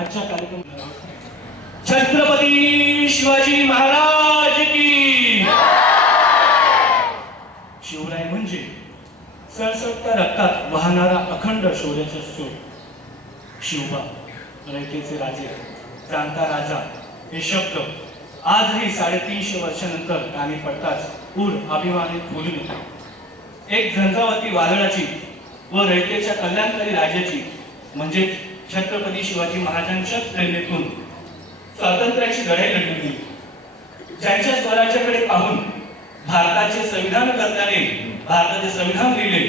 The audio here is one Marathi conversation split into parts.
आजच्या कार्यक्रम छत्रपती शिवाजी महाराज की शिवराय म्हणजे सळसळत्या रक्तात वाहणारा अखंड शौर्याचा स्रोत. शिवबा, रयतेचे राजे, जाणता राजा हे शब्द आजही 350 वर्षानंतर कानी पडताच पूर अभिमानित बोलून येतात. एक झंझावाती वादळाची व रयतेच्या कल्याणकारी राजाची म्हणजे छत्रपती शिवाजी महाराजांच्याच प्रेरणेतून स्वातंत्र्याची लढाई लढली. ज्यांच्या स्वराज्याकडे पाहून भारताचे संविधान करताना भारताचे संविधान लिहिले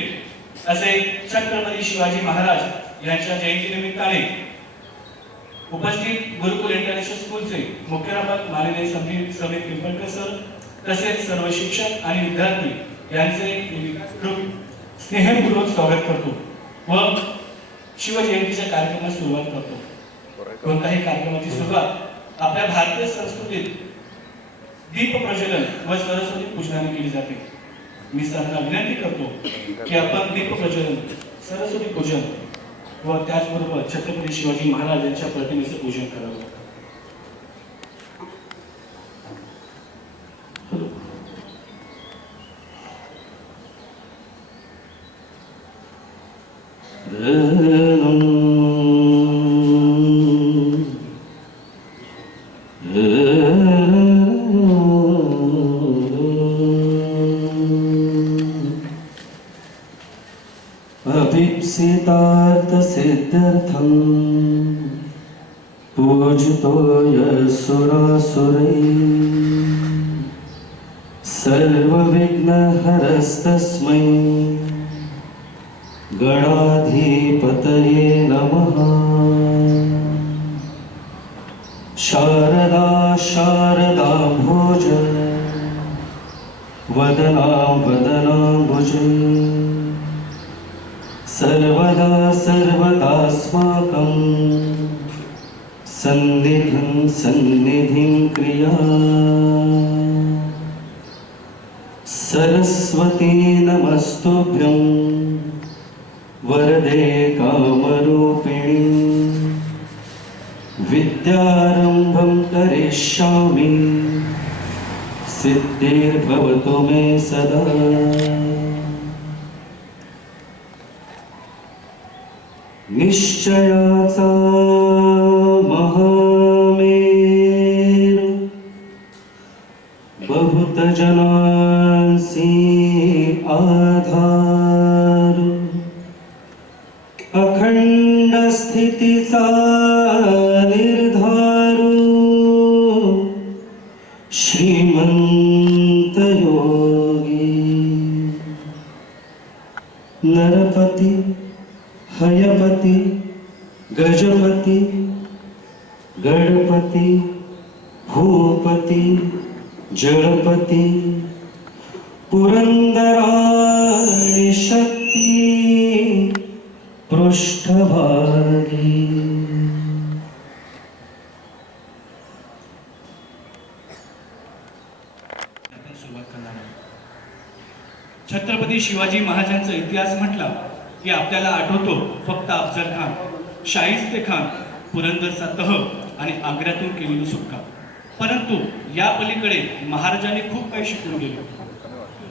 असे छत्रपती शिवाजी महाराज यांच्या जयंती निमित्ताने उपस्थित गुरुकुल इंटरनॅशनल स्कूलचे मुख्याध्यापक माननीय समीर पिंपळकर सर तसेच सर्व शिक्षक आणि विद्यार्थी यांचे स्नेहपूर्वक स्वागत करतो व शिवजयंतीच्या कार्यक्रमास सुरुवात करतो. कोणत्याही कार्यक्रमाची सुरुवात आपल्या भारतीय संस्कृतीत दीप प्रज्वलन व सरस्वती पूजनाने केली जाते. मी सर्वांना विनंती करतो की आपण दीप प्रज्वलन, सरस्वती पूजन व त्याचबरोबर छत्रपती शिवाजी महाराज यांच्या प्रतिमेचे पूजन करावे. अभीप्सितार्थ सिद्ध्यर्थं पूजितो यस्सुरासुरैः सर्वविघ्नहरस्तस्मै गणाधिपतये नमः. शारदा शारदाम्भोज वदनाम्बुजे सर्वदा सर्वदास्माकं सन्निधिं क्रिया. सरस्वती नमस्तुभ्यं वरदे कामरूपिणी. विद्यारम्भं करिष्यामि सिद्धिर्भवतु मे सदा. निश्चयाचा महामेरू बहुत जनांसी आधार. अखंड स्थितीचा निर्धारू श्रीमंत योगी. नरपती हयपती गजपती गणपती भूपती जलपती पुरंदराणी शक्ती पृष्ठभागी. सुरुवात करणार आहे. छत्रपती शिवाजी महाराजांचा इतिहास म्हटला की आपल्याला आठवतो फक्त अफजल खान, शाहिस्ते खान, पुरंदरचा तह आणि आग्र्यातून केलेली सुटका. परंतु या पलीकडे महाराजांनी खूप काही शिकून गेले.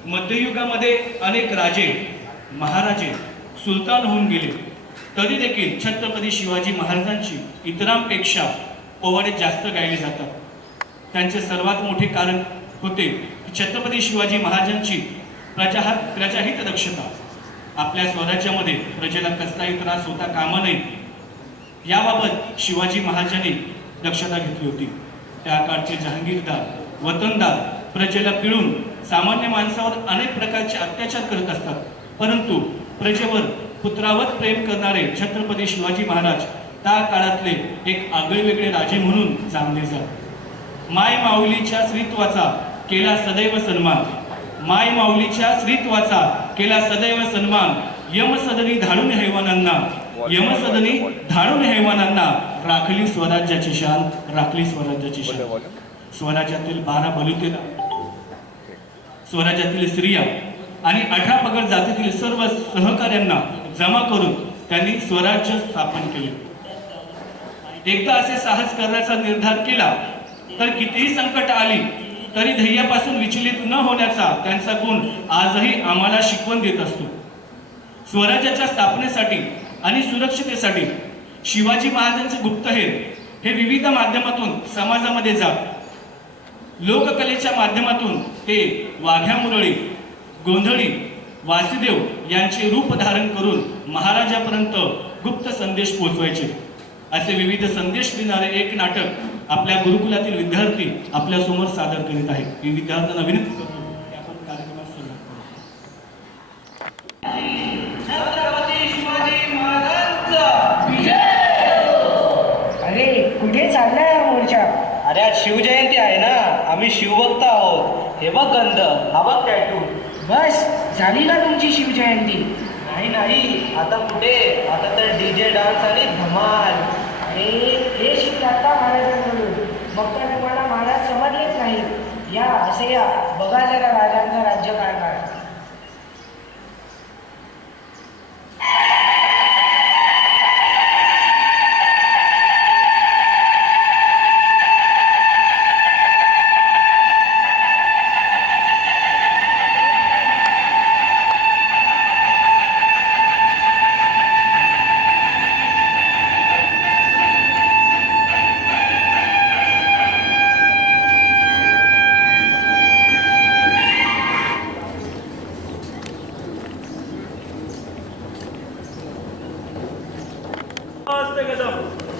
मध्ययुगामध्ये अनेक राजे महाराजे सुलतान होऊन गेले तरी देखील छत्रपती शिवाजी महाराजांची इतरांपेक्षा पोवाडे जास्त गायले जातात. त्यांचे सर्वात मोठे कारण होते की छत्रपती शिवाजी महाराजांची प्रजाहित दक्षता. आपल्या स्वराज्यामध्ये प्रजेला कसलाही त्रास होता कामा नये याबाबत शिवाजी महाराजांनी दक्षता घेतली होती. त्या काळचे जहांगीरदार वतनदार प्रजेला पिळून सामान्य माणसावर अनेक प्रकारचे अत्याचार करत असतात. परंतु प्रजेवर पुत्रावर प्रेम करणारे छत्रपती शिवाजी महाराज त्या काळातले एक आगळेवेगळे राजे म्हणून जाणले जात. माय माऊलीच्या स्त्रीत्वाचा केला सदैव सन्मान. माय माऊलीच्या स्त्रीत्वाचा केला सदैव सन्मान. यमसदनी धाडून हैवानांना यमसदनी धाडून हैवानांना राखली स्वराज्याची शान. राखली स्वराज्याची शान. स्वराज्यातील 12 बलुतेला, स्वराज्यातील स्त्रिया आणि 18 पगड जातीतील सर्व सहकार्यांना जमा करून त्यांनी स्वराज्य स्थापन केले. एकदा असे साहस करण्याचा निर्धार केला तर कितीही संकट आली तरी ध्येयापासून विचलित न होण्याचा त्यांचा गुण आजही आम्हाला शिकवण देत असतो. स्वराज्याच्या स्थापनेसाठी आणि सुरक्षितेसाठी शिवाजी महाराजांचे गुप्तहेर हे विविध माध्यमातून समाजामध्ये जात. लोककलेच्या माध्यमातून ते वाघ्या मुरळी, गोंधळी, वासुदेव यांचे रूप धारण करून महाराजापर्यंत गुप्त संदेश पोहोचवायचे. असे विविध संदेश देणारे एक नाटक आपल्या गुरुकुलातील विद्यार्थी आपल्या समोर सादर करीत आहेत. मी विद्यार्थ्यांना विनंती करतो की आपण कार्यक्रमास सुरुवात करू. छत्रपती शिवाजी महाराजांचा विजय. अरे कुठे चाललाय हा मोर्चा? अरे आज शिवजयंती आहे ना, आम्ही शिवभक्त आहोत. हे बघ गंध, हा बघ टॅटू. बस झाली का तुमची शिवजयंती? नाही नाही, आता पुढे, आता तर डीजे डान्स आणि धमाल. अरे हे शिकले आता महाराजांकडून, मग तर तुम्हाला महाराज समजलेच नाही. या असे या, बघा जरा राजांचा राज्यकारभार.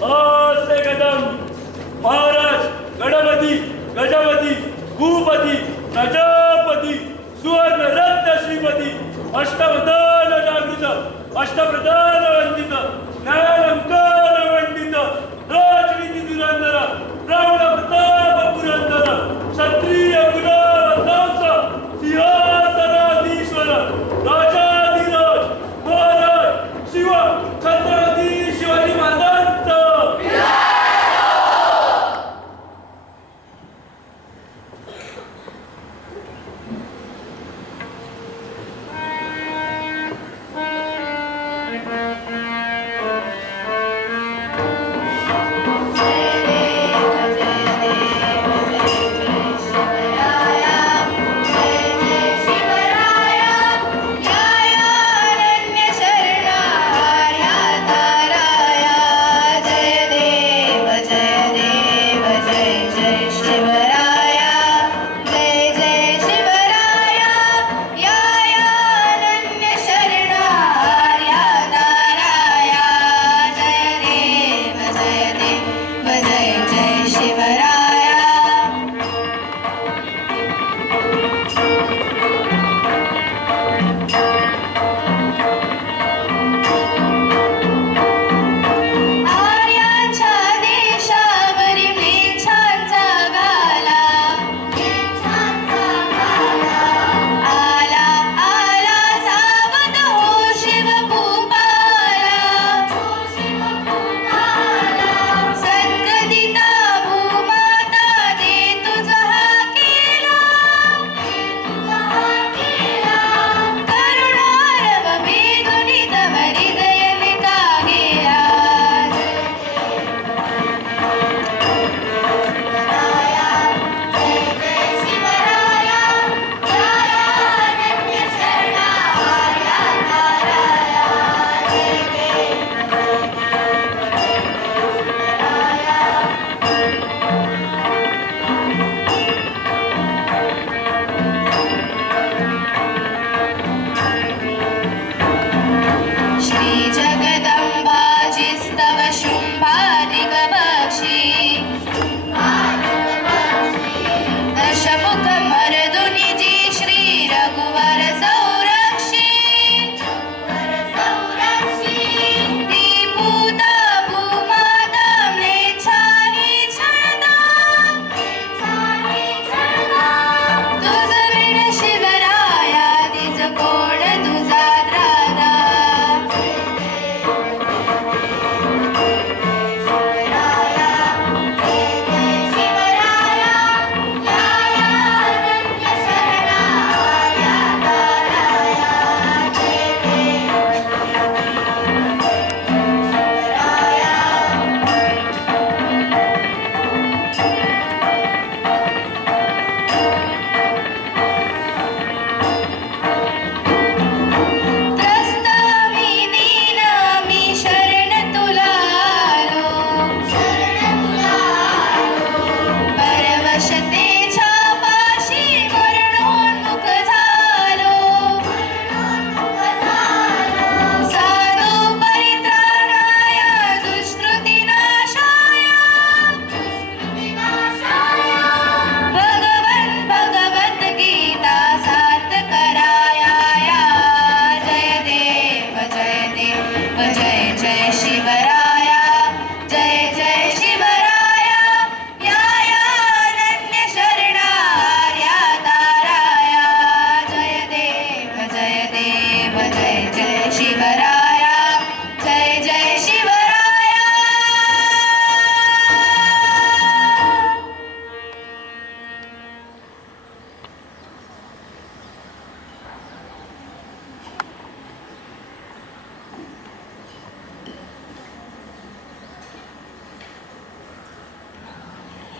आस्ते कदम महाराज गणपती गजपती भूपती प्रजापती सुवर्ण रत्न श्रीपती अष्टप्रधान जागृत अष्टप्रधान वंदित न्यायालंकार मंडित राजनीती धुरंधर प्रौढ प्रताप पुरंदर क्षत्रिय गुणवंतांच सिंहासनाधीश्वर राजाधिराज महाराज शिव छत्रपती शिवाजी महाराजांचा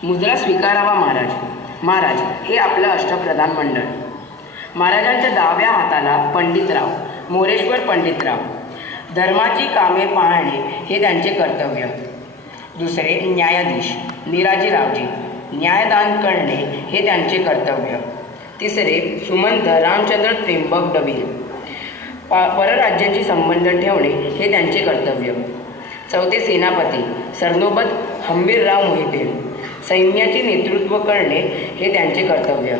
मुद्रा स्वीकारावा महाराज. महाराज हे आपलं अष्टप्रधान मंडळ. महाराजांच्या डाव्या हाताला पंडितराव, मोरेश्वर पंडितराव. धर्माची कामे पाहणे हे त्यांचे कर्तव्य. दुसरे न्यायाधीश निराजीरावजी. न्यायदान करणे हे त्यांचे कर्तव्य. तिसरे सुमंत रामचंद्र त्र्यंबक डबील. परराज्याशी संबंध ठेवणे हे त्यांचे कर्तव्य. चौथे सेनापती सरनोबत हंबीरराव मोहिते. सैन्याचे नेतृत्व करणे हे त्यांचे कर्तव्य.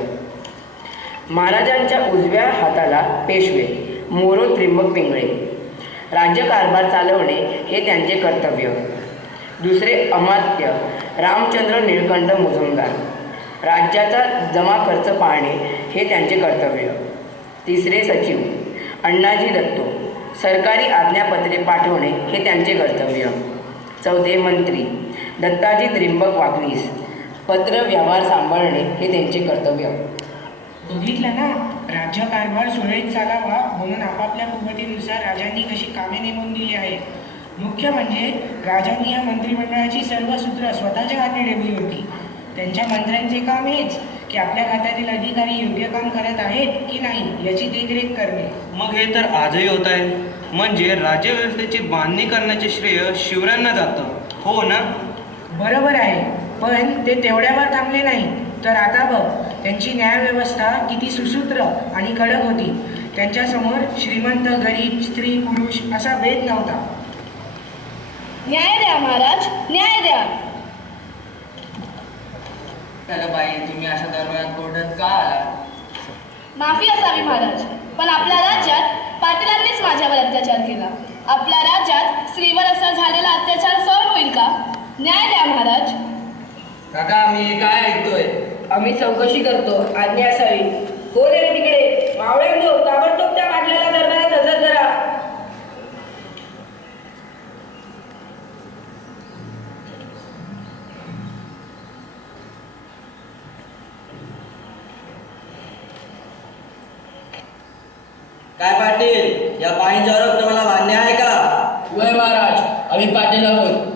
महाराजांच्या उजव्या हाताला पेशवे मोरो त्र्यंबक पिंगळे. राज्यकारभार चालवणे हे त्यांचे कर्तव्य. दुसरे अमात्य रामचंद्र निळकंठ मुजुमदार. राज्याचा जमा खर्च पाहणे हे त्यांचे कर्तव्य. तिसरे सचिव अण्णाजी दत्तो. सरकारी आज्ञापत्रे पाठवणे हे त्यांचे कर्तव्य. चौथे मंत्री दत्ताजी त्र्यंबक वागनीस. पत्र व्यवहार सांभाळणे हे त्यांचे कर्तव्य. बघितलं ना, राज्यकारभार सुरळीत चालावा म्हणून आपापल्या कुवतीनुसार राजांनी कशी कामे नेमून दिली आहेत. मुख्य म्हणजे राजांनी या मंत्रिमंडळाची सर्व सूत्र स्वतःच्या हाती ठेवली होती. त्यांच्या मंत्र्यांचे काम हेच की आपल्या खात्यातील अधिकारी योग्य काम करत आहेत की नाही याची देखरेख करणे. मग हे तर आजही होत आहे. म्हणजे राज्यव्यवस्थेची बांधणी करण्याचे श्रेय शिवरायांना जातं, हो ना? बरोबर आहे, पण ते तेवढ्यावर थांबले नाही. तर आता बघ, त्यांची न्यायव्यवस्था किती सुसूत्र आणि कडक होती. त्यांच्यासमोर श्रीमंत, गरीब, स्त्री, पुरुष असा भेद नव्हता. न्याय द्या महाराज, न्याय द्या. चला बाई, तुम्ही अशा दरम्यान कोर्टात का आला? माफी असावी महाराज, पण आपल्या राज्यात पाटीलांनीच माझ्यावर अत्याचार केला. आपल्या राज्यात स्त्रीवर असा झालेला अत्याचार सहन होईल का? न्याय द्या महाराज. काका, मी काय ऐकतोय? आम्ही चौकशी करतो, आज्ञा असावी. हो रे तिकडे, मावळ्यांनो, ताबडतोब त्या पाटलाला दरबारात हजर करा. काय पाटील, या बाईंचा आरोप तुम्हाला मान्य आहे का? वय महाराज, आम्ही पाटील आहोत.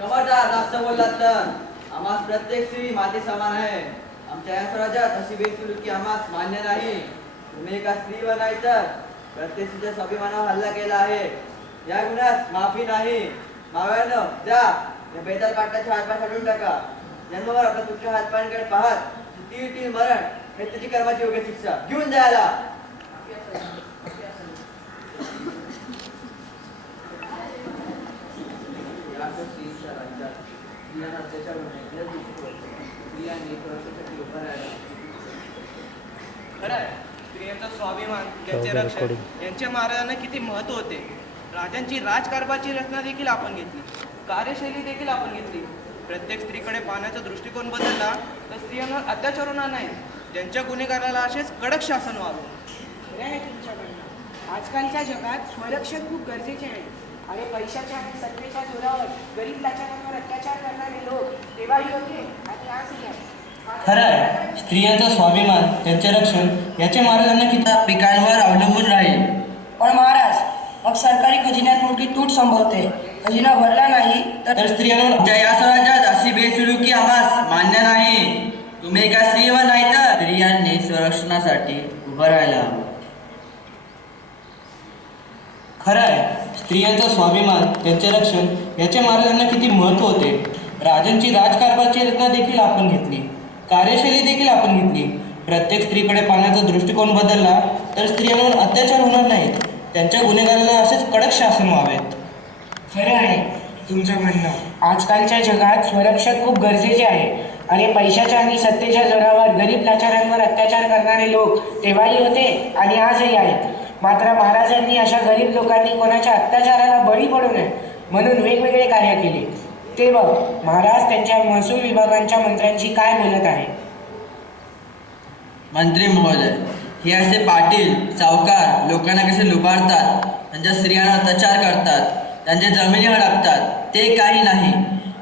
खबरदार, जास्त बोललात तर आम्हास प्रत्येक स्त्री माते समान आहे. आमच्या या स्वराज्यात अशी बेसुलुकी आम्हास मान्य नाही. तुम्ही एका स्त्रीवर नाही तर प्रत्येक स्त्रीच्या स्वाभिमानावर हल्ला केला आहे. या गुन्ह्यास माफी नाही. मावळ्यानं जा, या बेताल पाटलाचे हातपाय काढून टाका. जन्मभर आपल्या तुमच्या हातपायांकडे पाहत तीळ तीळ मरण हे त्याची कर्माची योग्य शिक्षा घेऊन जायला. खरंय, स्त्रियांचा स्वाभिमान, त्यांचे रक्षण यांच्या महाराजांना किती महत्व होते. राजांची राजकारभाराची रचना देखील आपण घेतली, कार्यशैली देखील आपण घेतली. प्रत्येक स्त्रीकडे पाहण्याचा दृष्टिकोन बदलला तर स्त्रियांवर अत्याचार होणार नाही. ज्यांच्या गुन्हेगाराला असेच कडक शासन व्हावं. खरं आहे तुमच्या म्हणणं. आजकालच्या जगात स्वरक्षण खूप गरजेचे आहे. आणि पैशाच्या आणि सत्तेच्या जोरावर गरीब लाचारांवर अत्याचार करणारे लोक तेव्हाही होते आणि आजही आहेत. खरंय, स्त्रियांचा स्वाभिमान, त्यांचे रक्षण याचे महाराजांना किती पिकांवर अवलंबून राहील. पण महाराज, मग सरकारी खजिन्यात मोठी तूट संभवते. खजिना भरला नाही तर स्त्रियांवर आमच्या या स्वराज्यात अशी बेसुलुकी आम्हास मान्य नाही. तुम्ही एका स्त्रीवर नाही तर स्त्रियांनी संरक्षणासाठी उभं राहायला हवं. खरंय, स्त्रियांचा स्वाभिमान, त्यांचे रक्षण याचे महाराजांना किती महत्व होते. राजांची राजकारभाराची रचना देखील आपण घेतली, कार्यशैली देखील आपण घेतली. प्रत्येक स्त्रीकडे पाहण्याचा दृष्टिकोन बदलला तर स्त्रियांवर अत्याचार होणार नाहीत. त्यांच्या गुन्हेगाराला असेच कडक शासन व्हावेत. खरं आहे तुमचं म्हणणं. आजकालच्या जगात स्वरक्षण खूप गरजेचे आहे. आणि पैशाच्या आणि सत्तेच्या जोरावर गरीब लाचारांवर अत्याचार करणारे लोक तेव्हाही होते आणि आजही आहेत. मात्र महाराजांनी अशा गरीब लोकांनी कोणाच्या अत्याचाराला बळी पडू नये म्हणून वेगवेगळे कार्य केले. ते बघ, महाराज त्यांच्या महसूल विभागांच्या मंत्र्यांशी काय बोलत आहे. मंत्री महोदय, हे असे पाटील सावकार लोकांना कसे लुबाडतात, त्यांच्या स्त्रियांना अत्याचार करतात, त्यांच्या जमिनी हडपतात, ते काही नाही.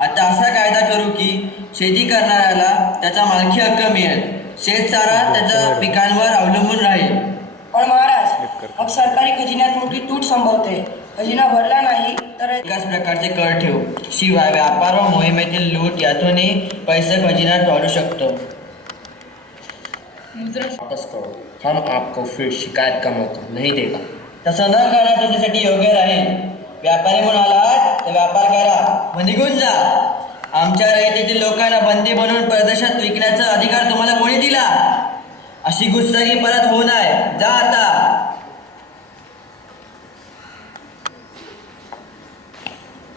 आता असा कायदा करू की शेती करणाऱ्याला त्याचा मालकी हक्क मिळेल, शेतसारा त्याच्या पिकांवर अवलंबून राहील. पण महाराज, मग सरकारी खजिन्यात मोठी तूट संभवते. खजिना भरला नाही तर एकाच प्रकारचे कर ठेव. शिवाय व्यापार व मोहिमेतील लूट यातूनही पैसे खजिन्यात वाढू शकतो. वापस करो, हम आपको फिर शिकायत का मौका नहीं देगा. तसं न करणं तुमच्यासाठी योग्य राहील. व्यापारी म्हणून आलात तर व्यापार करा व निघून जा. आमच्या रयतेतील लोकांना बंदी बनवून परदेशात विकण्याचा अधिकार तुम्हाला कोणी दिला? अशी गुस्सागी परत होऊ नये. जा आता.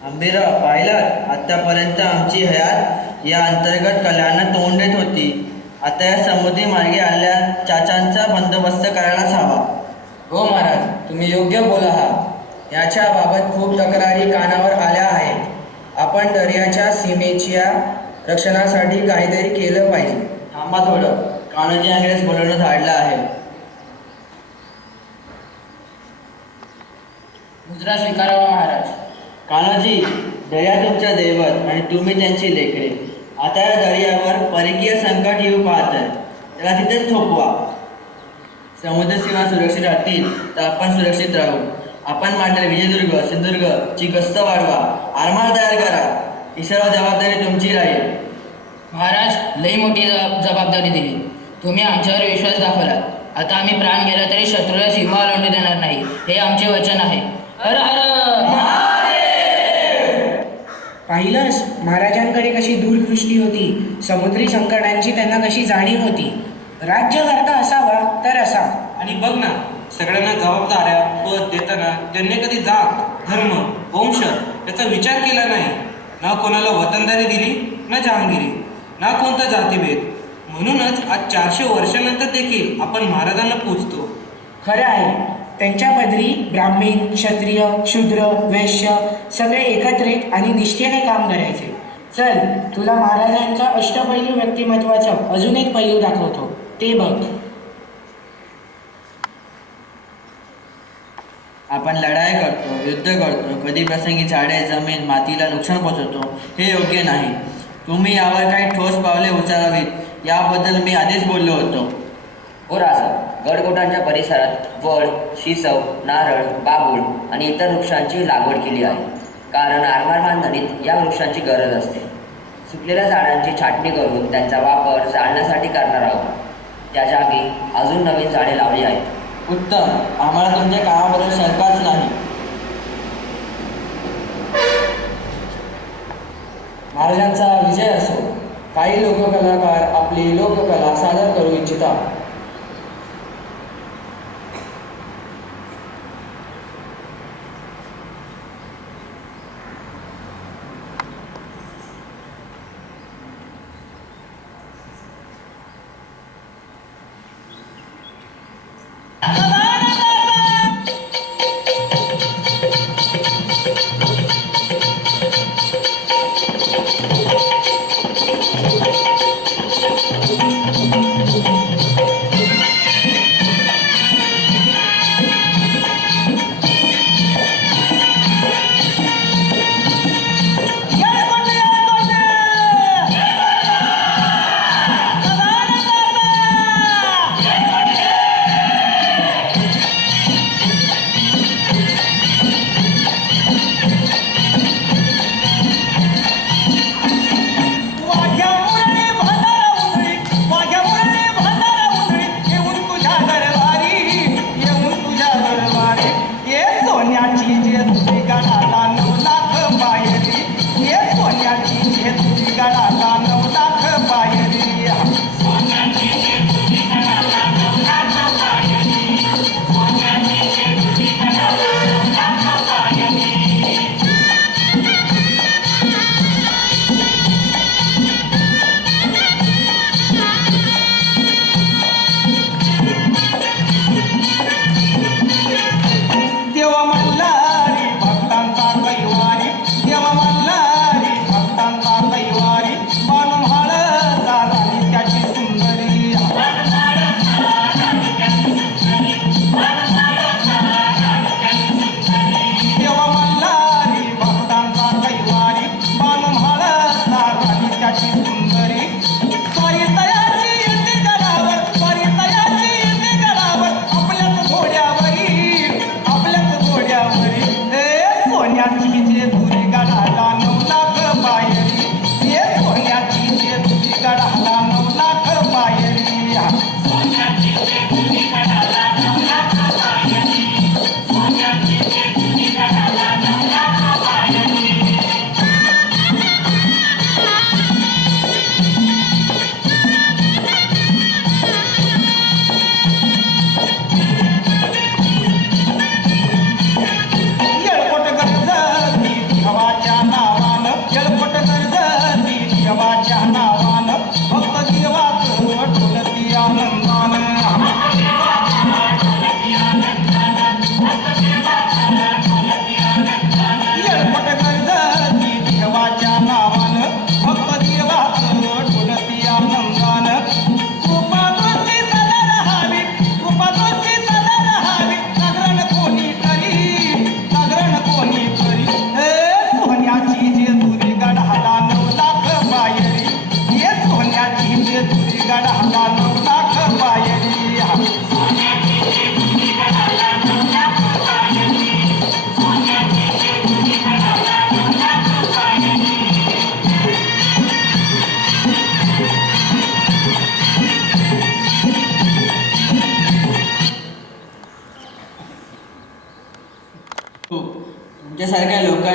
आंबेराव, पाहिलं, आतापर्यंत आमची हयात या अंतर्गत कल्याणला तोंड देत होती. आता या समुद्री मार्गे आलेल्या चाचांचा बंदोबस्त करायलाच हवा. हो महाराज, तुम्ही योग्य बोला आहात. याच्याबाबत खूप तक्रारी कानावर आल्या आहेत. आपण दर्याच्या सीमेच्या रक्षणासाठी काहीतरी केलं पाहिजे. थांबा थोडं. कान्होजी इंग्रज बोलवणं धाडलं आहे. मुद्रा स्वीकारावा महाराज. कान्होजी, दर्या तुमच्या दैवत आणि तुम्ही त्यांची लेकरे. आता या दर्यावर परकीय संकट येऊ पाहत आहे. त्याला तिथेच थोपवा. समुद्र सीमा सुरक्षित राहतील तर आपण सुरक्षित राहू. आपण मांडलेले विजयदुर्ग, सिंधुदुर्ग ची गस्त वाढवा. आरमार तयार करा. ही सर्व जबाबदारी तुमची राहील. महाराज, लई मोठी जबाबदारी दिली. तुम्ही आमच्यावर विश्वास दाखवला. आता आम्ही प्राण गेला तरी शत्रूला सीमा ओलांडू देणार नाही, हे आमचे वचन आहे. हर हर. पाहिलंस, महाराजांकडे कशी दूरदृष्टी होती. समुद्री संकटांची त्यांना कशी जाणीव होती. राज्यकर्ता असावा तर असा. आणि बघ ना, सगळ्यांना जबाबदाऱ्या पद देताना त्यांनी कधी जात, धर्म, वंश याचा विचार केला नाही. ना कोणाला वतनदारी दिली, ना जहांगिरी, ना कोणता जातीभेद. म्हणूनच आज 400 वर्षानंतर देखील आपण महाराजांना पूजतो. खरं आहे, त्यांच्या पदरी ब्राह्मण, क्षत्रिय, शूद्र, वैश्य सगळे एकत्रित आणि निष्ठेने काम करायचे. चल, तुला महाराजांच्या अष्टपैलू व्यक्तिमत्वाचं अजून एक पैलू दाखवतो, ते बघ. आपण लढाई करतो, युद्ध करतो, कधी प्रसंगी झाडे, जमीन, मातीला नुकसान पोचवतो. हे योग्य नाही. तुम्ही यावर काही ठोस पावले उचलावीत याबद्दल मी आधीच बोललो होतो. हो राजा, गडकोटांच्या परिसरात वड, शिसव, नारळ, बाबूळ आणि इतर वृक्षांची लागवड केली आहे. कारण आरमार बांधणीत या वृक्षांची गरज असते. सुकलेल्या झाडांची छाटणी करून त्यांचा वापर जाळण्यासाठी करणार आहोत. त्या जागी अजून नवीन झाडे लावली आहेत. उत्तम. आम्हाला तुमच्या कामाबद्दल शंकाच नाही. महाराजांचा विजय असो. काही लोककलाकार आपली लोककला सादर करू इच्छितात.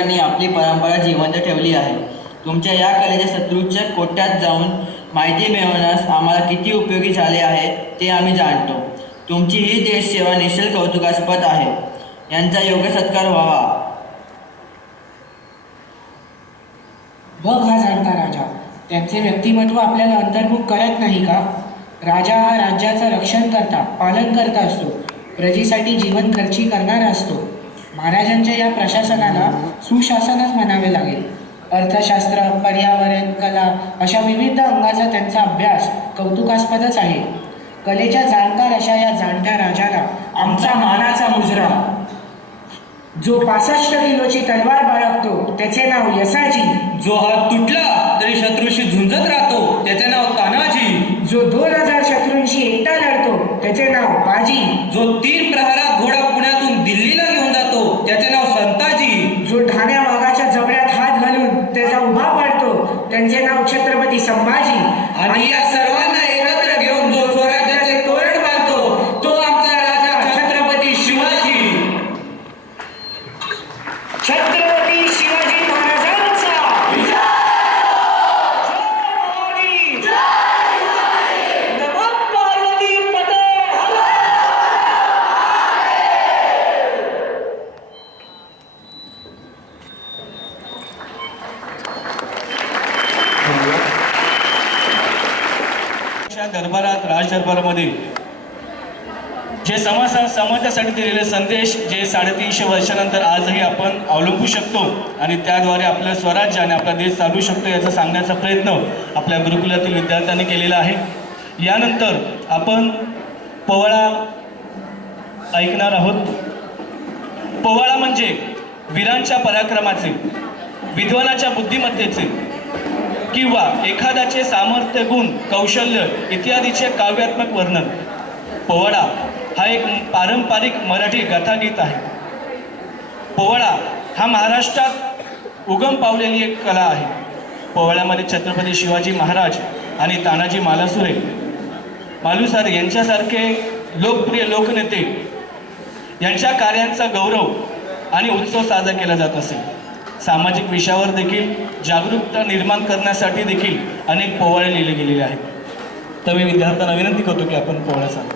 पूर्वजांनी आपली परंपरा जिवंत ठेवली आहे. तुमच्या या कलेच्या शत्रूच्या कोट्यात जाऊन माहिती मिळवण्यास आम्हाला किती उपयोगी झाले आहे ते आम्ही जाणतो. तुमची ही देशसेवा निश्चित कौतुकास्पद आहे. यांचा योग्य सत्कार व्हावा. बघ हा जाणता राजा, त्यांचे व्यक्तिमत्व आपल्याला अंतर्मुख करत नाही का? राजा हा राज्याचं रक्षण करता, पालन करता असतो, प्रजेसाठी जीवन खर्ची करणारा असतो. महाराजांच्या या प्रशासनाला सुशासनच म्हणावे लागेल. अर्थशास्त्र, पर्यावरण, कला अशा विविध अंगाचा त्यांचा अभ्यास कौतुकास्पदच आहे. कलेच्या जाणकार अशा या जाणत्या राजाला आमचा मानाचा मुजरा. जो 65 किलोची तलवार बाळगतो त्याचे नाव यसाजी. जो हात तुटला तरी शत्रूशी झुंजत राहतो त्याचे नाव तानाजी. जो 2000 शत्रूंशी एकटा लढतो त्याचे नाव बाजी. जो 3 प्रहारात घोडा पुण्यातून दिल्लीला घेऊन जातो त्याचे नाव संताजी. जो ढाण्या वाघाच्या जबड्यात हात घालून त्याचा उभा पाडतो त्यांचे नाव छत्रपती संभाजी. आणि या सर्वांना एकत्र घेऊन जो स्वराज्याचे तोरण बांधतो तो आमचा राजा छत्रपती शिवाजी. छत्रपती शिवाजी महाराजांचा जय भवानी. नमः पार्वती पते. दरबारात राजदरबारामध्ये जे समाजासाठी दिलेले संदेश जे 350 वर्षानंतर आजही आपण अवलंबू शकतो आणि त्याद्वारे आपलं स्वराज्य आणि आपला देश चालू शकतो याचा सांगण्याचा प्रयत्न आपल्या गुरुकुलातील विद्यार्थ्यांनी केलेला आहे. यानंतर आपण पोवाडा ऐकणार आहोत. पोवाडा म्हणजे वीरांच्या पराक्रमाचे, विद्वानाच्या बुद्धिमत्तेचे किंवा एखाद्याचे सामर्थ्य, गुण, कौशल्य इत्यादीचे काव्यात्मक वर्णन. पोवाडा हा एक पारंपरिक मराठी गाथागीत आहे. पोवाडा हा महाराष्ट्रात उगम पावलेली एक कला आहे. पोवाड्यामध्ये छत्रपती शिवाजी महाराज आणि तानाजी मालुसरे यांच्यासारखे लोकप्रिय लोकनेते यांच्या कार्यांचा गौरव आणि उत्सव साजरा केला जात असे. सामाजिक विषयावर देखील जागरूकता निर्माण करण्यासाठी देखील अनेक पोवाडे लिहिले गेलेले आहेत. तर मी विद्यार्थ्यांना विनंती करतो की आपण पोवाडा सादर करा.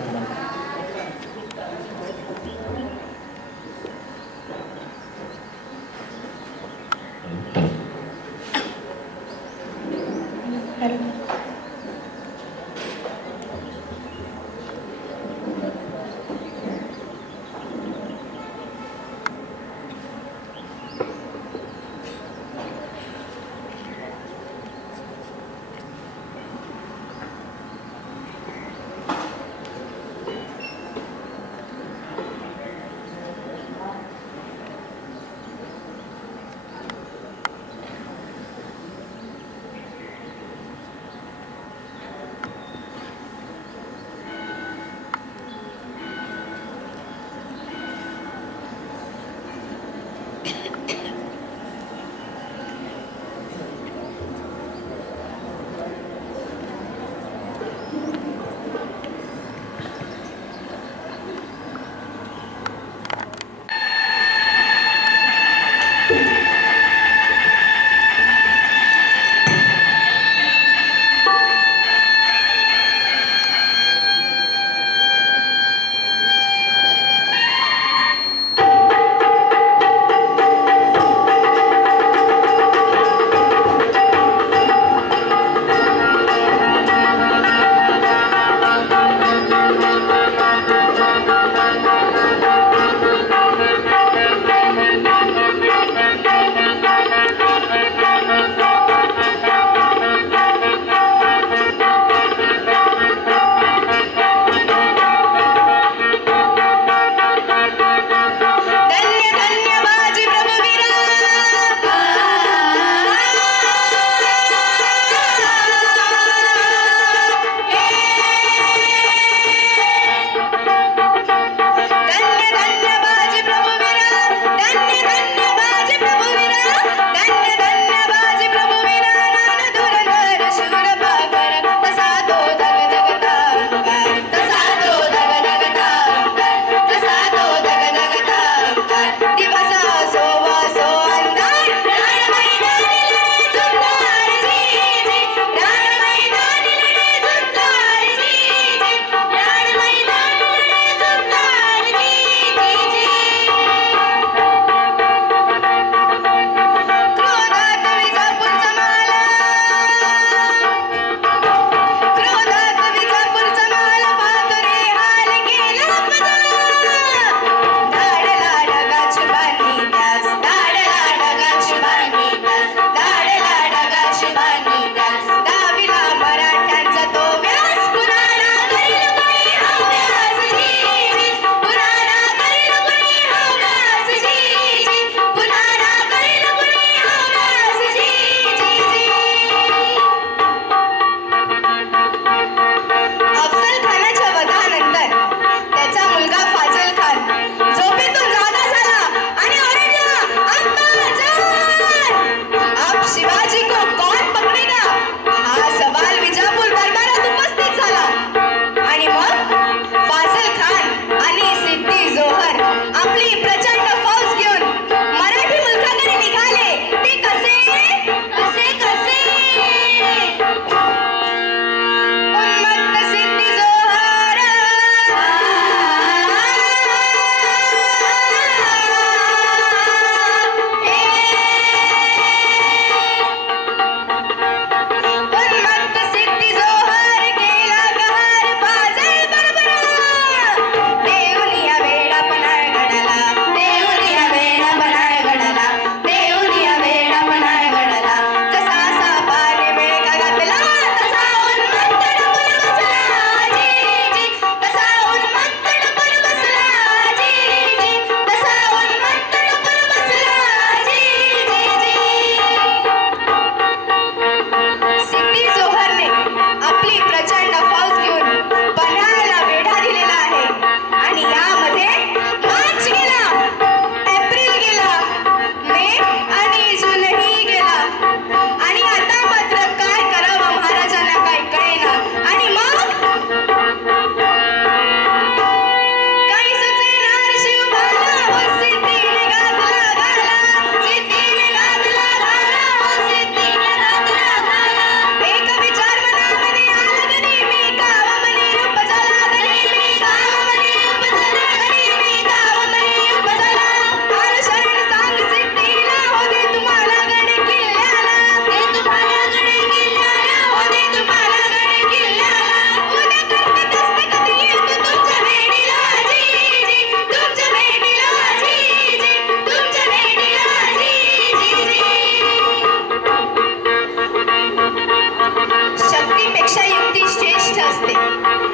असते.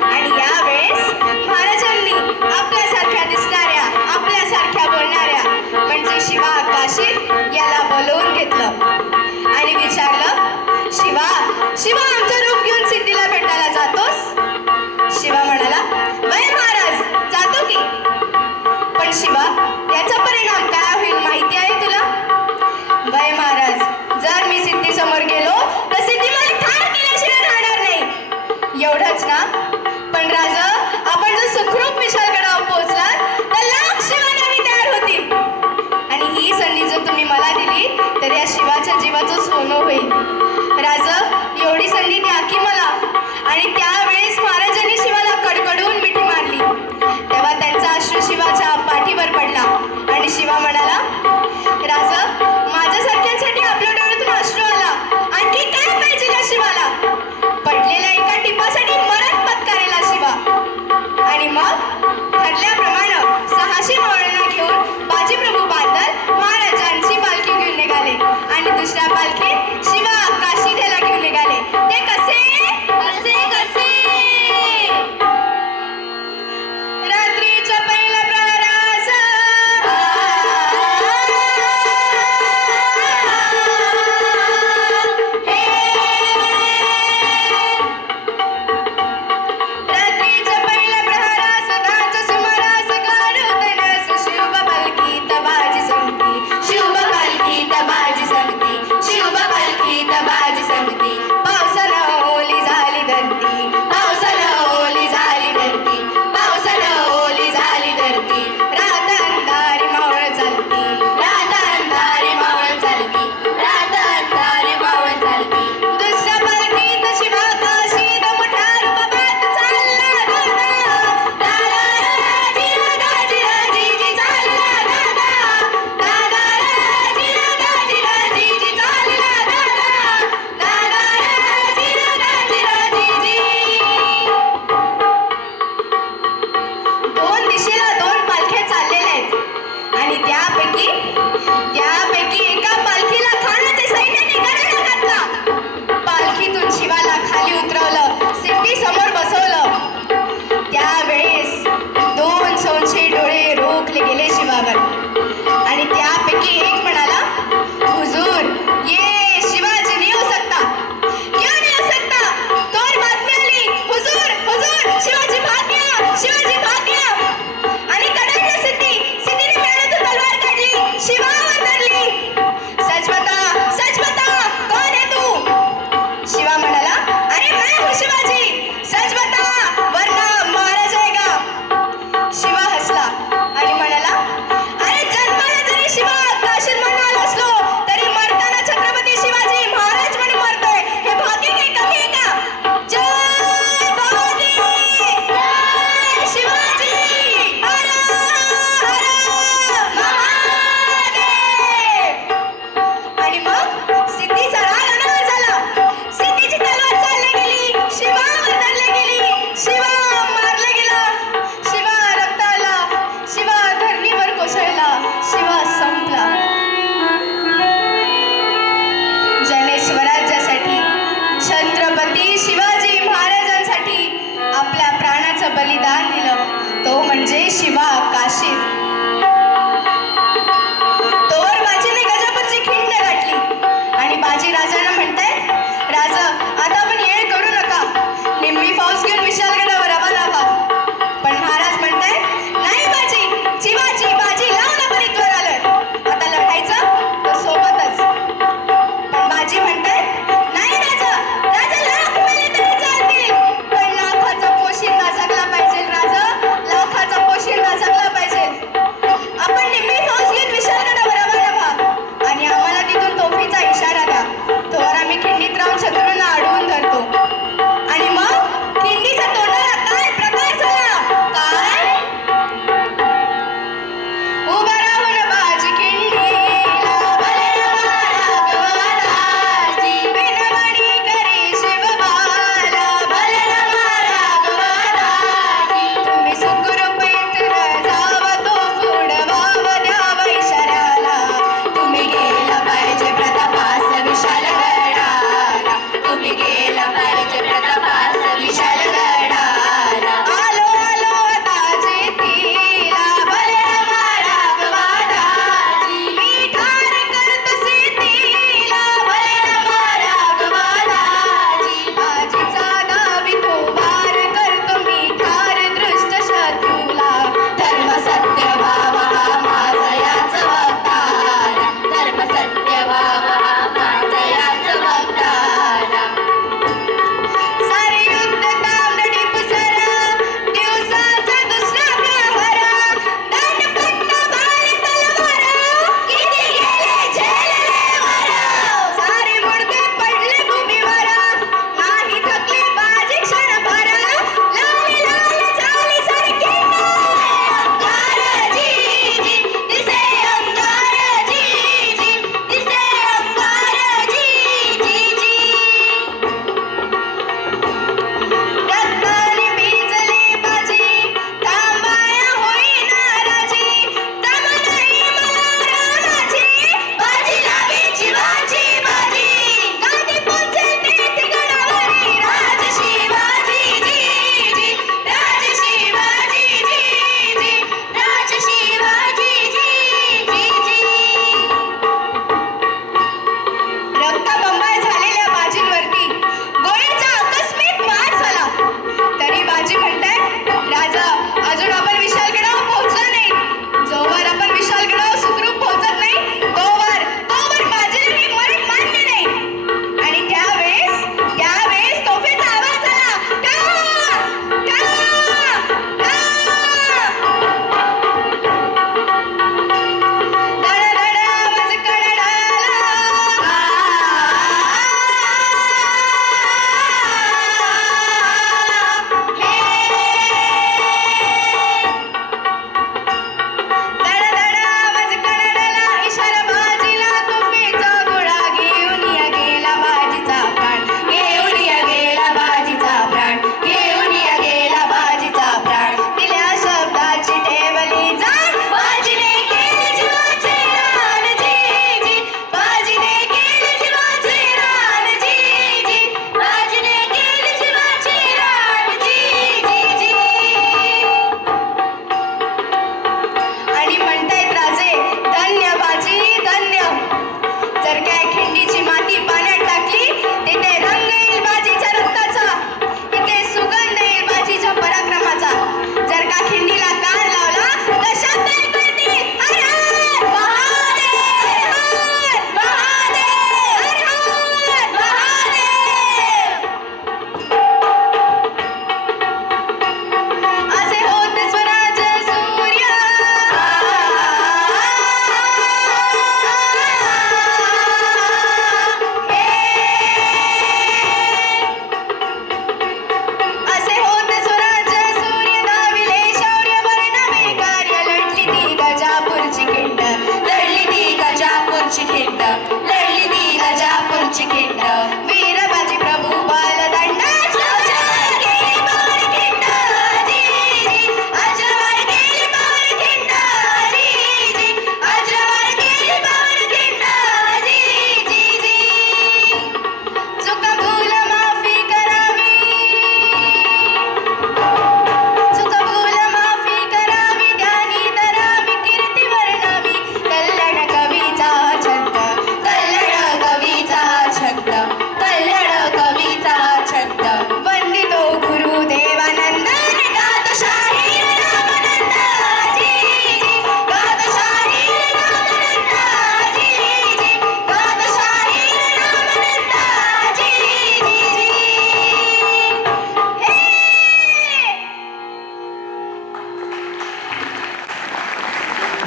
आणि यावेळेस महाराजांनी आपल्यासारख्या दिसणाऱ्या, आपल्यासारख्या बोलणाऱ्या म्हणजे शिवा काशीद याला बोलवून घेतलं आणि विचारलं, शिवा शिवा आमचं रूप घेऊन सिद्धीला भेटायला जातोस? शिवा म्हणाला, वय महाराज जातो की. पण शिवा, याचा परिणाम काय होईल माहिती आहे तुला? वय महाराज, जर मी सिद्धी समोर गेलो तर सिद्धी मला ठार केल्याशिवाय राहणार नाही. एवढंच ना, पण राजा, आपण जर सुखरूप विशालगडावर पोहोचलात तर लाख शिवानावी तयार होतील. आणि ही संधी जर तुम्ही मला दिली तर या शिवाच्या जीवाचं सोनं होईल. राजा, एवढी संधी द्या की मला. आणि त्यावेळेस महाराजांनी शिवाला कडकडून मिठी मारली. तेव्हा त्यांचा अश्रू शिवाच्या पाठीवर पडला आणि शिवा म्हणाला, राजा, माझ्यासारख्यांसाठी आपल्या डोळ्यातून अश्रू आला. आणखी काय पाहिजे या शिवाला? पडलेल्या एका टिपासाठी मरण पत्करेला शिवा. आणि मग ठरल्याप्रमाणे 600 मावळ्यांना घेऊन बाजीप्रभू बांदल महाराजांची पालखी घेऊन निघाले आणि दुसऱ्या पालखीत शिवा काशीद याला घेऊन निघाले. ते कसे? कसे कसे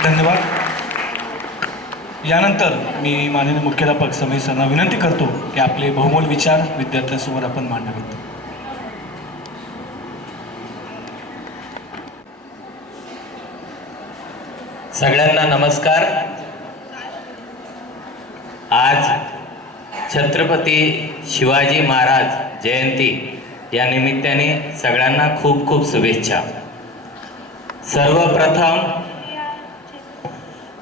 धन्यवाद. यानंतर मी माननीय मुख्याध्यापक समीर सरांना विनंती करतो की आपले बहुमोल विचार विद्यार्थ्यांसमोर आपण मांडावेत. सगळ्यांना नमस्कार. आज छत्रपती शिवाजी महाराज जयंती या निमित्ताने सगळ्यांना खूप खूप शुभेच्छा. सर्वप्रथम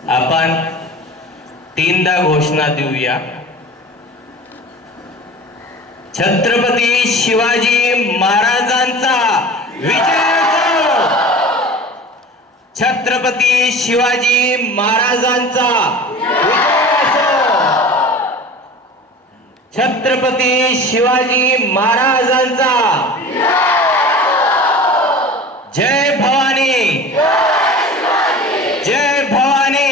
आपण 3दा घोषणा देऊया. छत्रपती शिवाजी महाराजांचा विजय असो. छत्रपती शिवाजी महाराजांचा विजय असो. छत्रपती शिवाजी महाराजांचा जय भवानी. जय भवानी.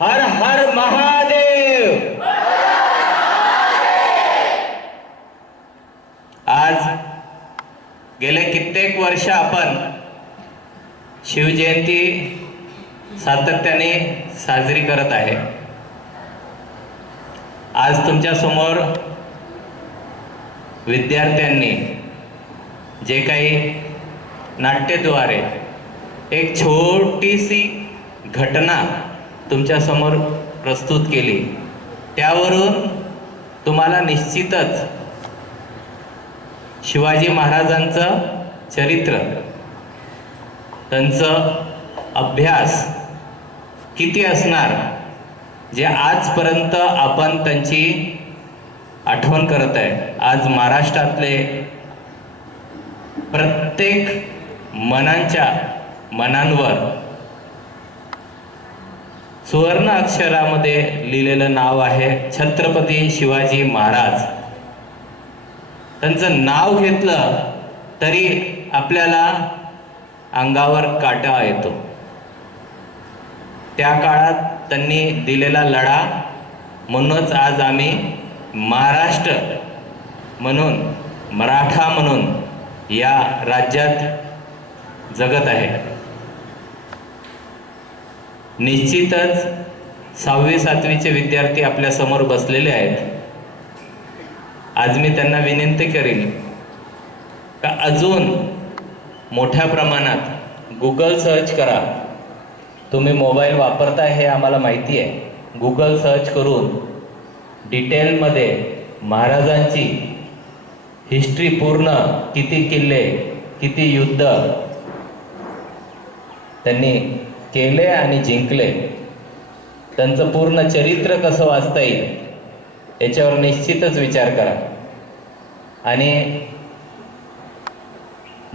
हर हर महादेव. आज गेले कित्येक वर्ष आपण शिवजयंती सातत्याने साजरी करत आहे. आज तुमच्या समोर विद्यार्थ्यांनी जे काही नाट्यद्वारे एक छोटीशी घटना तुमच्यासमोर प्रस्तुत केली, त्यावरून तुम्हाला निश्चितच शिवाजी महाराजांचं चरित्र, त्यांचं अभ्यास किती असणार, जे आजपर्यंत आपण त्यांची आठवण करत आहे. आज महाराष्ट्रातले प्रत्येक मनांवर सुवर्ण अक्षरामध्ये लिहिलेलं नाव आहे छत्रपती शिवाजी महाराज. त्यांचं नाव घेतलं तरी आपल्याला अंगावर काटा येतो. त्या काळात त्यांनी दिलेला लढा, म्हणूनच आज आम्ही महाराष्ट्र म्हणून, मराठा म्हणून या राज्यात जगत आहे. निश्चितच 6वी 7वीचे विद्यार्थी आपल्या समोर बसलेले आहेत. आज मी त्यांना विनंती करेन का अजून मोठ्या प्रमाणात गुगल सर्च करा. तुम्ही मोबाईल वापरताय हे आम्हाला माहिती आहे. गुगल सर्च करून डिटेलमध्ये महाराजांची हिस्ट्री पूर्ण, किती किल्ले, किती युद्ध त्यांनी केले आणि जिंकले, त्यांचं पूर्ण चरित्र कसं वाचता येईल याच्यावर निश्चितच विचार करा. आणि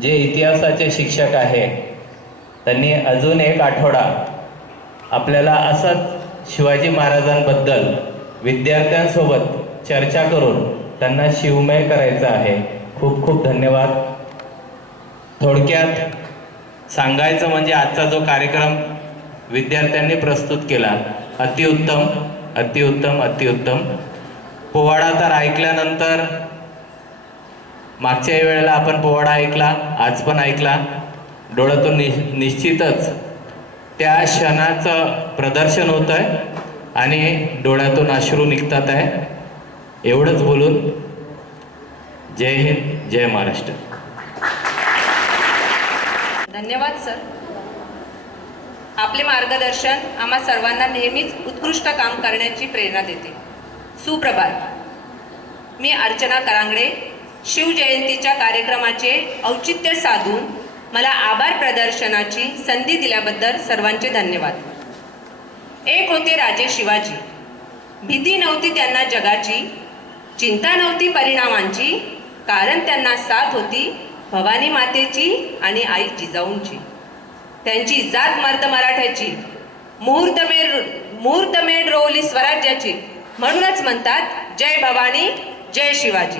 जे इतिहासाचे शिक्षक आहे त्यांनी अजून एक आठवडा आपल्याला असंच शिवाजी महाराजांबद्दल विद्यार्थ्यांसोबत चर्चा करून त्यांना शिवमय करायचं आहे. खूप खूप धन्यवाद. थोडक्यात सांगायचं म्हणजे आजचा जो कार्यक्रम विद्यार्थ्यांनी प्रस्तुत केला, अतिउत्तम, अतिउत्तम, अतिउत्तम. पोवाडा तर ऐकल्यानंतर, मागच्या वेळेला आपण पोवाडा ऐकला, आज पण ऐकला, डोळ्यातून निश्चितच त्या क्षणाचं प्रदर्शन होतं आहे आणि डोळ्यातून अश्रू निघतात आहे. एवढंच बोलून जय हिंद, जय महाराष्ट्र. धन्यवाद सर. आपले मार्गदर्शन आम्हा सर्वांना नेहमीच उत्कृष्ट काम करण्याची प्रेरणा देते. सुप्रभात. मी अर्चना करांगडे. शिवजयंतीच्या कार्यक्रमाचे औचित्य साधून मला आभार प्रदर्शनाची संधी दिल्याबद्दल सर्वांचे धन्यवाद. एक होते राजे शिवाजी. भीती नव्हती त्यांना जगाची, चिंता नव्हती परिणामांची, कारण त्यांना साथ होती भवानी मातेची आणि आई जिजाऊंची. त्यांची जात मर्द मराठ्याची, मुहूर्तमेढ रोवली स्वराज्याची. म्हणूनच म्हणतात जय भवानी, जय शिवाजी.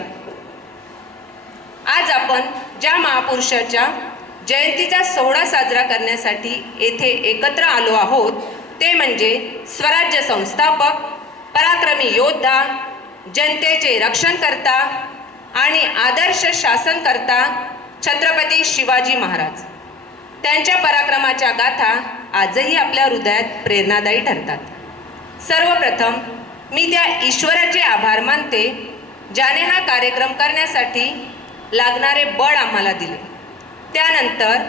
आज आपण ज्या महापुरुषाच्या जयंतीचा सोहळा साजरा करण्यासाठी येथे एकत्र आलो आहोत ते म्हणजे स्वराज्य संस्थापक, पराक्रमी योद्धा, जनतेचे रक्षणकर्ता आणि आदर्श शासनकर्ता छत्रपती शिवाजी महाराज. त्यांच्या पराक्रमाच्या गाथा आजही आपल्या हृदयात प्रेरणादायी ठरतात। सर्वप्रथम मी त्या ईश्वराचे आभार मानते ज्याने हा कार्यक्रम करण्यासाठी लागणारे बळ आम्हाला दिले। त्यानंतर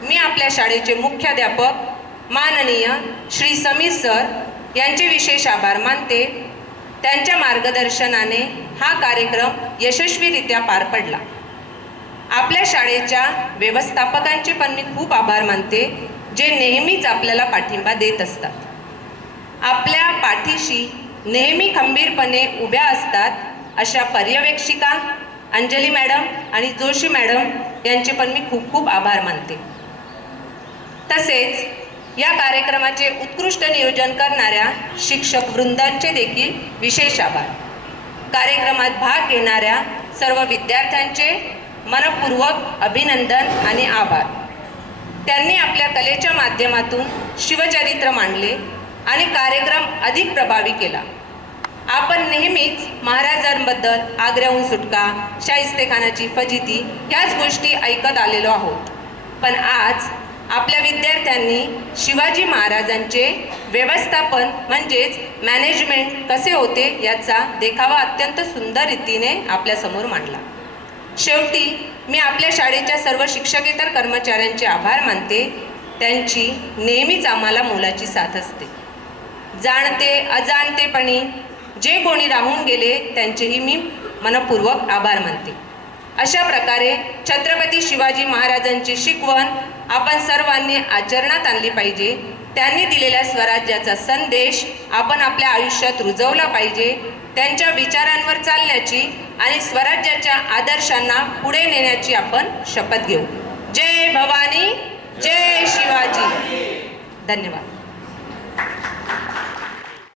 मी आपल्या शाळेचे मुख्याध्यापक माननीय श्री समीर सर यांचे विशेष आभार मानते। त्यांच्या मार्गदर्शनाने हा कार्यक्रम यशस्वीरित्या पार पडला। आपल्या शाळेच्या व्यवस्थापकांचे पण मी खूप आभार मानते जे नेहमीच आपल्याला पाठिंबा देत असतात। आपल्या पाठीशी नेहमी खंबीरपणे उभ्या असतात अशा पर्यवेक्षिका अंजली मॅडम आणि जोशी मॅडम यांचे पण मी खूप खूप आभार मानते। तसेच या कार्यक्रमाचे उत्कृष्ट नियोजन करणाऱ्या शिक्षक वृंदांचे देखील विशेष आभार। कार्यक्रमात भाग घेणाऱ्या सर्व विद्यार्थ्यांचे मनपूर्वक अभिनंदन आणि आभार। त्यांनी आपल्या कलेच्या माध्यमातून शिवचरित्र मांडले आणि कार्यक्रम अधिक प्रभावी केला। आपण नेहमीच महाराजांबद्दल आग्र्याहून सुटका, शाहिस्तेखानाची फजिती ह्याच गोष्टी ऐकत आलेलो आहोत, पण आज आपल्या विद्यार्थ्यांनी शिवाजी महाराजांचे व्यवस्थापन म्हणजेच मॅनेजमेंट कसे होते याचा देखावा अत्यंत सुंदर रीतीने आपल्यासमोर मांडला। शेवटी मी आपल्या शाळेच्या सर्व शिक्षकेतर कर्मचाऱ्यांचे आभार मानते। त्यांची नेहमीच आम्हाला मोलाची साथ असते। जाणते अजाणतेपणी जे कोणी राहून गेले त्यांचेही मी मनपूर्वक आभार मानते। अशा प्रकारे छत्रपती शिवाजी महाराजांची शिकवण आपण सर्वांनी आचरणात आणली पाहिजे। त्यांनी दिलेल्या स्वराज्याचा संदेश आपण आपल्या आयुष्यात रुजवला पाहिजे। त्यांच्या विचारांवर चालण्याची आणि स्वराज्याच्या आदर्शांना पुढे नेण्याची आपण शपथ घेऊ। जय भवानी, जय शिवाजी। धन्यवाद।